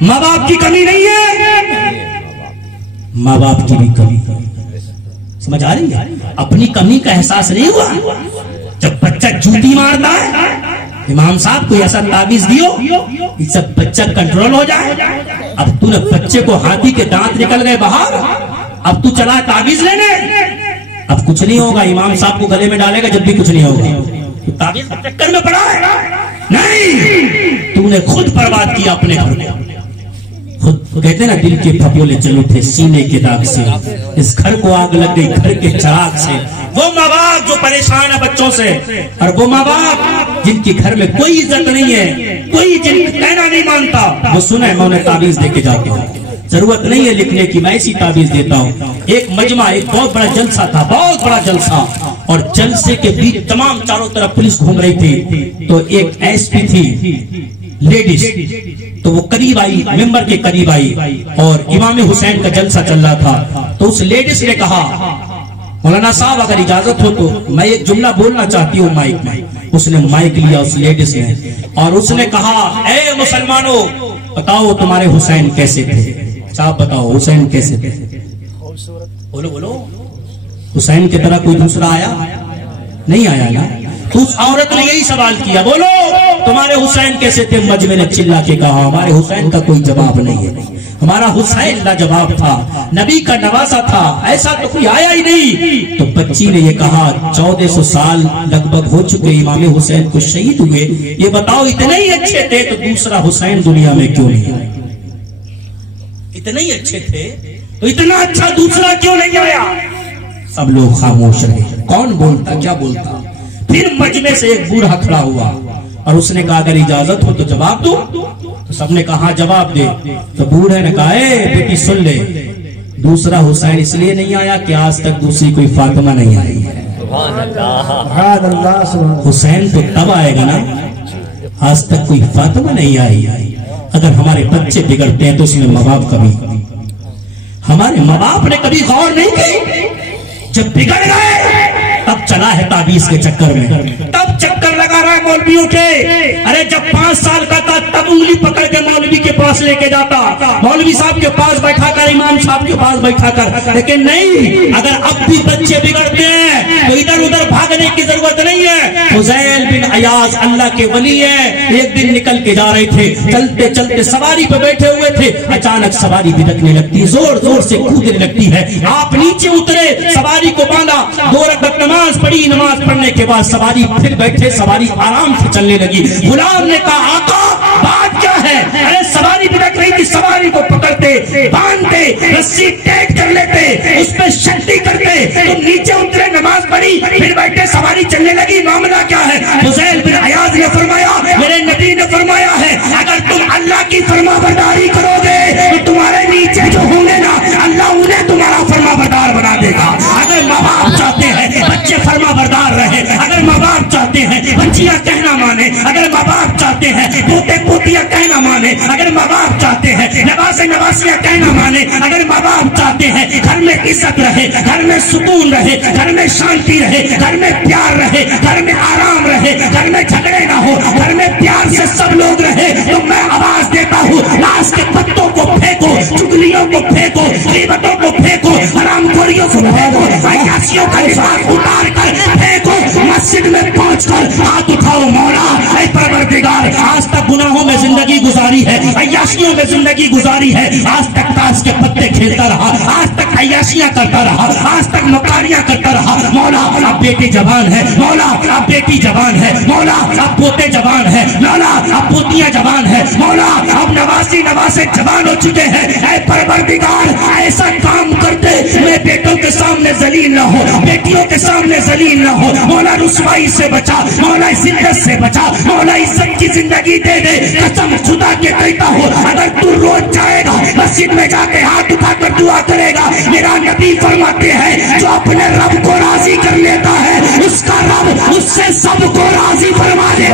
ماں باپ کی کمی نہیں ہے، ماں باپ کی بھی کمی، سمجھ آ رہی ہے؟ اپنی کمی کا احساس نہیں ہوا جب بچہ جوتی مارتا ہے؟ امام صاحب کوئی ایسا تعویذ دیو کہ سب بچہ کنٹرول ہو جائے۔ اب تو نے بچے کو ہاتھی کے دانت نکل گئے باہر، اب تو چلا تعویذ لینے، اب کچھ نہیں ہوگا، امام صاحب کو گلے میں ڈالے گا جب بھی کچھ نہیں ہوگا، تعویذ کے چکر میں پڑا ہے؟ نہیں، تو نے خود برباد کیا اپنے گھر کو۔ خود کہتے ہیں نا دل کے پھپولے چل اٹھے سینے کے داغ سے، اس گھر کو آگ لگ گئی گھر کے چراغ سے۔ وہ ماں باپ جو پریشان ہے بچوں سے، اور وہ ماں باپ جن کے گھر میں کوئی عزت نہیں ہے، کوئی جن کہنا نہیں مانتا، وہ سنیں میں انہیں تعویذ دے کے جاتا ہوں، ضرورت نہیں ہے لکھنے کی، میں ایسی تعویذ دیتا ہوں۔ ایک مجمع، ایک بہت بڑا جلسہ تھا، بہت بڑا جلسہ، اور جلسے کے بیچ تمام چاروں طرف پولیس گھوم رہی تھی، تو ایک ایس پی تھی لیڈیز، تو وہ قریب آئی، ممبر کے قریب آئی، اور امام حسین کا جلسہ چل رہا تھا، تو اس لیڈیز نے کہا مولانا صاحب اگر اجازت ہو تو میں ایک جملہ بولنا چاہتی ہوں مائک میں۔ اس نے مائک لیا اس لیڈیز نے، اور اس نے کہا اے مسلمانوں بتاؤ تمہارے حسین کیسے تھے؟ صاحب بتاؤ حسین کیسے تھے؟ بولو بولو، حسین کی طرح کوئی دوسرا آیا نہیں آیا نا؟ اس عورت نے یہی سوال کیا، بولو تمہارے حسین کیسے تھے؟ مجمع نے چلا کے کہا ہمارے حسین کا کوئی جواب نہیں ہے، ہمارا حسین لاجواب تھا، نبی کا نواسا تھا، ایسا تو کوئی آیا ہی نہیں۔ تو بچی نے یہ کہا 1400 سال لگ بھگ ہو چکے امام حسین کو شہید ہوئے، یہ بتاؤ اتنے ہی اچھے تھے تو دوسرا حسین دنیا میں کیوں نہیں آیا؟ اتنے ہی اچھے تھے تو اتنا اچھا دوسرا کیوں نہیں آیا؟ سب لوگ خاموش رہے، کون بولتا کیا بولتا؟ پھر مجمع سے ایک بوڑھا کھڑا ہوا اور اس نے کہا اگر اجازت ہو تو جواب دو، تو سب نے کہا جواب دے۔ تو بوڑھے نے کہا اے بیٹی سن لے، دوسرا حسین اس لیے نہیں آیا کہ آج تک دوسری کوئی فاطمہ نہیں آئی ہے، حسین تو تب آئے گا نا آج تک کوئی فاطمہ نہیں آئی۔ اگر ہمارے بچے بگڑتے ہیں تو اس میں ماں باپ کبھی، ہمارے ماں باپ نے کبھی غور نہیں کی؟ جب بگڑ گئے تب چلا ہے تعویذ کے چکر میں، تب چکر لگا رہا ہے مولویوں کے۔ ارے جب 5 سال کا تھا تب انگلی پکڑ کے مولوی کے پاس لے کے جاتا، مولوی صاحب کے پاس بیٹھا کر، امام صاحب کے پاس بیٹھا کر، لیکن نہیں، اگر اب بھی بچے بگڑتے ہیں تو ادھر ادھر بھاگنے کی ضرورت نہیں ہے۔ فضیل بن عیاض اللہ کے ولی ہیں، ایک دن نکل کے جا رہے تھے، چلتے چلتے سواری پہ بیٹھے ہوئے تھے، اچانک سواری بھٹکنے لگتی، زور زور سے کودنے لگتی ہے، آپ نیچے اترے، سواری کو باندھا، 2 رکعت نماز پڑھی، نماز پڑھنے کے بعد سواری پھر بیٹھے، سواری آرام سے چلنے لگی۔ غلام نے کہا آقا بات کیا ہے؟ ارے سواری بھٹک رہی تھی، سواری کو پکڑتے، باندھتے، رسی ٹیٹ کر لیتے، اس پہ شکتی کرتے، تم نیچے اترے، نماز پڑھی، پھر بیٹھے، سواری چلنے لگی، معاملہ کیا ہے؟ فضیل بن عیاض نے فرمایا میرے نبی نے فرمایا ہے اگر تم اللہ کی فرما برداری کرو گے تو تمہارے نیچے جو ہوں گے نا اللہ انہیں تمہارا فرما بردار بنا دے گا۔ اگر ماں باپ چاہتے ہیں بچے فرما بردار رہے، اگر ماں باپ چاہتے ہیں بچیاں کہنا مانے، اگر ماں باپ چاہتے ہیں پوتے پوتیاں کہنا مانے، اگر ماں باپ چاہتے ہیں نواسے نواسیاں کہنا مانے، اگر ماں باپ چاہتے ہیں گھر میں عزت رہے، گھر میں سکون رہے، گھر میں شانتی رہے، گھر میں پیار رہے، گھر میں آرام رہے، گھر میں جھگڑے نہ ہو، گھر میں پیار سے سب لوگ رہے، تو میں آواز دیتا ہوں لاش کے پتوں کو پھینکو، چگلیوں کو پھینکو، غیبتوں کو پھینکو، حرام خوریوں کو پھینکو، عیاشیوں کا لباس اتار کر پھینکو، مسجد میں پہنچ کر ہاتھ اٹھاؤ مولا اے پروردگار آج تک گناہوں میں زندگی گزاری ہے، عیاشیوں میں زندگی گزاری ہے، آج تک تاش کے پتے کھیلتا رہا، آج تک عیاشیاں کرتا رہا، آج تک مکاریاں کرتا رہا، مولا اب بیٹی جوان ہے، مولا اب بیٹی جوان ہے، مولا اب پوتے جوان ہے، مولا اب پوتیاں جوان ہے، مولا اب نواسی نواسے جوان ہو چکے ہیں، اے پروردگار ایسا کام کرتے میں بیٹوں کے سامنے ذلیل نہ ہو، بیٹیوں کے سامنے ذلیل نہ ہو، مولا رسوائی سے بچا، مولا ذلت سے بچا، مولا عزت کی زندگی دے دے، قسم خدا کے کہتا ہوں اگر تو روز جائے گا مسجد میں جا کے ہاتھ اٹھا کر دعا کرے گا، میرا نبی فرماتے ہیں جو اپنے رب کو راضی کر لیتا ہے اس کا رب اس سے سب کو راضی فرما دے۔